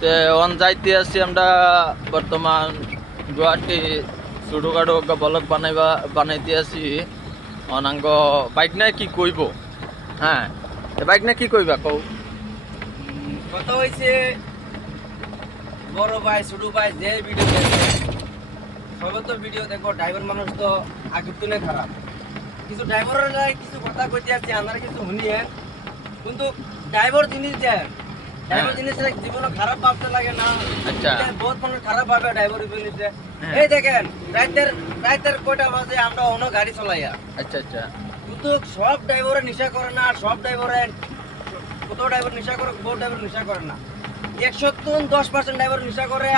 তে অন যাইতে আছি আমরা বর্তমান গুয়াহাটি ছোটখাটো ব্লগ বানাইতে আছি অনাঙ্গ বাইক না কি কইব হ্যাঁ বাইক না কি কইবা কও কথা হয়েছে বড় ভাই ছোট ভাই যে ভিডিও দেখবে সবে তো ভিডিও দেখো ড্রাইভার মানুষ তো আগের তুলে খারাপ কিছু ড্রাইভারের কিছু কথা কইতে আসছে আমরা কিছু শুনিয়ে কিন্তু ড্রাইভার জিনিস দেন ড্রাইভার জিনিস জীবনে খারাপ ভাবতে লাগে না আচ্ছা বহুত মানুষ খারাপ ভাবে ড্রাইভার জিনিসে এই দেখেন রাতের কয়টা বাজে আমরা অন্য গাড়ি চলাইয়া আচ্ছা আচ্ছা কিন্তু সব ড্রাইভারে নেশা করে না সব ড্রাইভারে কত ড্রাইভার নেশা করে কত ড্রাইভার নেশা করে না 110% ড্রাইভার নেশা করে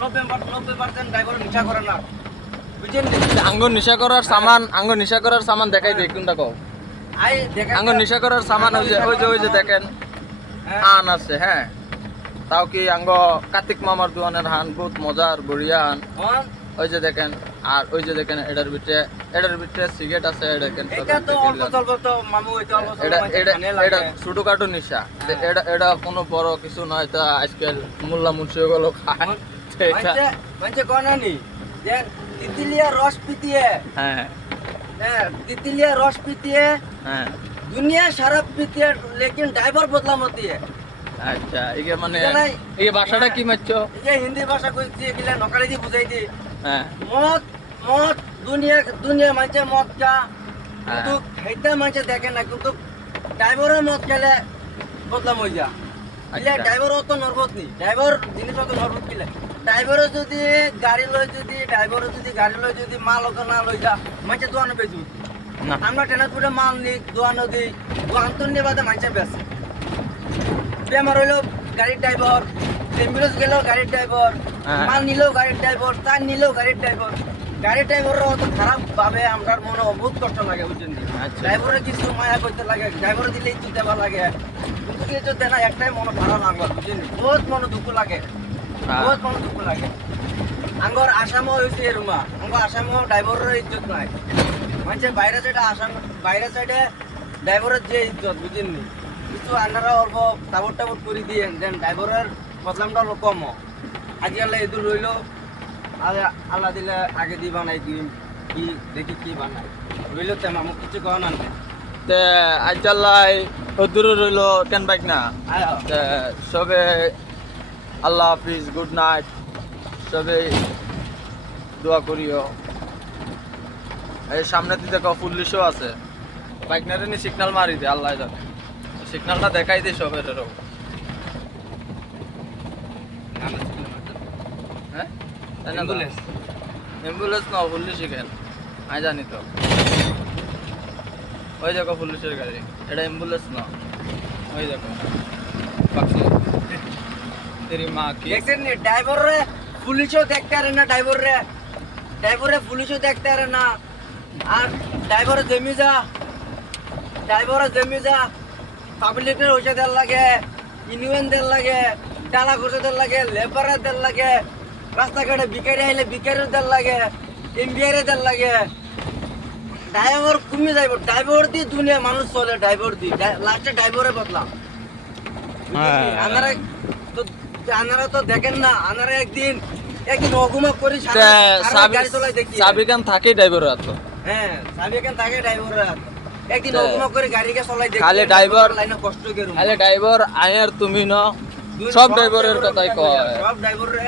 90% ড্রাইভার নেশা করে না বুঝছেন আঙ্গ নিশা করার সামান দেখাই দেই কোনটা কও আই দেখেন আঙ্গ নিশা করার সামান ওই যে দেখেন হান আছে হ্যাঁ তাও কি আঙ্গ কার্তিক মামার দোকানের হান বহুত মজার বড়িয়া হান ওই যে দেখেন আর ওই যে দেখেন এটার ভিতরে সিগারেট আছে দেখেন এটা তো অল্প স্বল্প তো মামু এটা অল্প স্বল্প এটা ছোটখাটো নিশা এটা কোনো বড় কিছু নয় তা আজকাল মোল্লা মুন্সি গুলো খায় মানে কোনানি যে তিতিলিয়া রস পিতিয়ে হ্যাঁ তিতিলিয়া রস পিতিয়ে হ্যাঁ दुनिया शराब पीती है लेकिन ड्राइवर बदला होती है अच्छा ये माने ये भाषाটা কি মারছো ये हिंदी भाषा कोई दिए नौकरी दी बुझाई दी হ্যাঁ मौत मौत दुनिया मानছে मौत का কিন্তু হেটা মানছে দেখেন না কিন্তু ড্রাইভারের মত খেলে বদলাম হই যা એટલે ড্রাইভার অত নরভত নি ড্রাইভার জিনিস অত নরভত কিলে ড্রাইভার যদি গাড়ি লয় যদি মাল অত না লই যা মানছে দোয়ানো বেজু আমরা ট্রান্সপোর্টে মাল নিই দোয়ানো দিই দোয়ান তো নিয়ে বাদে মানছে বেশি বেমার হইলো গাড়ির ড্রাইভার অ্যাম্বুলেন্স গেলেও গাড়ির ড্রাইভার মাল নিলেও গাড়ির ড্রাইভার তার নিলেও গাড়ির ড্রাইভাররা অত খারাপ ভাবে আমার মনে বহুত কষ্ট লাগে বুঝছেন ড্রাইভারের কিছু মায়া করতে লাগে ড্রাইভার দিলেই তো দেওয়া লাগে কিন্তু কিছু দেয় না একটাই মনে ভালো লাগলো বুঝছেন বহুত মনে দুঃখ লাগে আঙ্গর আসামও হয়েছে এরুমা আঙ্গর আসামও ড্রাইভারের ইজ্জত নাই মানে বাইরে সাইডে ড্রাইভারের যে ইজ্জত বুঝেননি কিছু আন্ডারা অল্প টাবর করে দিয়ে দেন ড্রাইভারের বদলামটা অল্প কম আজকাল এদু রইল আল্লাহ দিলে আগে দিয়ে বানাই দিন কি দেখি কি বানাই রইল তেম আমার কিছু কন আনবে তে আজকালাই দূরে রইল কেন বাইক না সবে আল্লাহ হাফিজ গুড নাইট সবে দোয়া করিও এই সামনে দিকে পুলিশও আছে বাইক না নি সিগন্যাল মারি দে আল্লাহ জানে সিগন্যালটা দেখাই দে সব এটারও হ্যাঁ অ্যাম্বুলেন্স না পুলিশ কেন আমি জানি তো ওই দেখো পুলিশের গাড়ি এটা অ্যাম্বুলেন্স না ওই দেখো পাখি তেরি মা কি দেখছেন নি ড্রাইভারে পুলিশও দেখতে পারে না ড্রাইভারে পুলিশও দেখতে পারে না আর ড্রাইভারে জমি যা পাবলিকের ওইসা দেওয়ার লাগে ইউনিয়ন দেওয়ার লাগে ডালা খরচা দেওয়ার লাগে লেবারের দেওয়ার লাগে রাস্তাঘাটে ভিকারি আইলে ভিকারিও দেওয়ার লাগে এমবিআরে দেওয়ার লাগে ড্রাইভার কমে যাইব ড্রাইভার দিয়ে দুনিয়া মানুষ চলে ড্রাইভার দিয়ে লাস্টে ড্রাইভারে বদলাম আনারা তো দেখেন না আনারা একদিন অগুমা করে গাড়ি চলাই দেখি সাবিকান থাকে ড্রাইভার তো হ্যাঁ সাবিকান থাকে ড্রাইভার একদিন অগুমা করে গাড়িকে চলাই দেখি খালি ড্রাইভার লাইনে কষ্ট করে খালি ড্রাইভার আয়ার তুমি ন সব ড্রাইভারের কথাই কয় সব ড্রাইভারে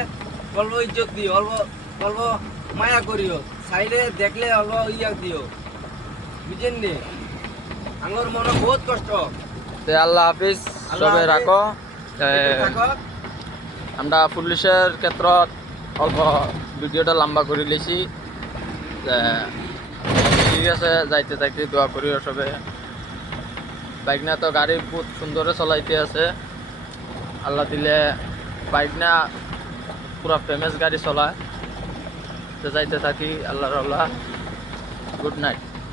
অল্প ইজ্জত দিও অল্প মায়া করিও চাইলে দেখলে অল্প ইয়া দিও বুঝেন নি আমার মনে বহুত কষ্ট তে আল্লাহ হাফিজ সবে রাখো আমরা পুলিশের ক্ষেত্ৰত অল্প ভিডিওটা লম্বা করে লেছি ঠিক আছে যাইতে থাকি দোয়া করিও সবে বাইক না তো গাড়ি বহুত সুন্দরে চলাইতে আছে আল্লাহ দিলে বাইক না পুরা ফেমাস গাড়ি চলায় যাইতে থাকি আল্লাহর আল্লাহ গুড নাইট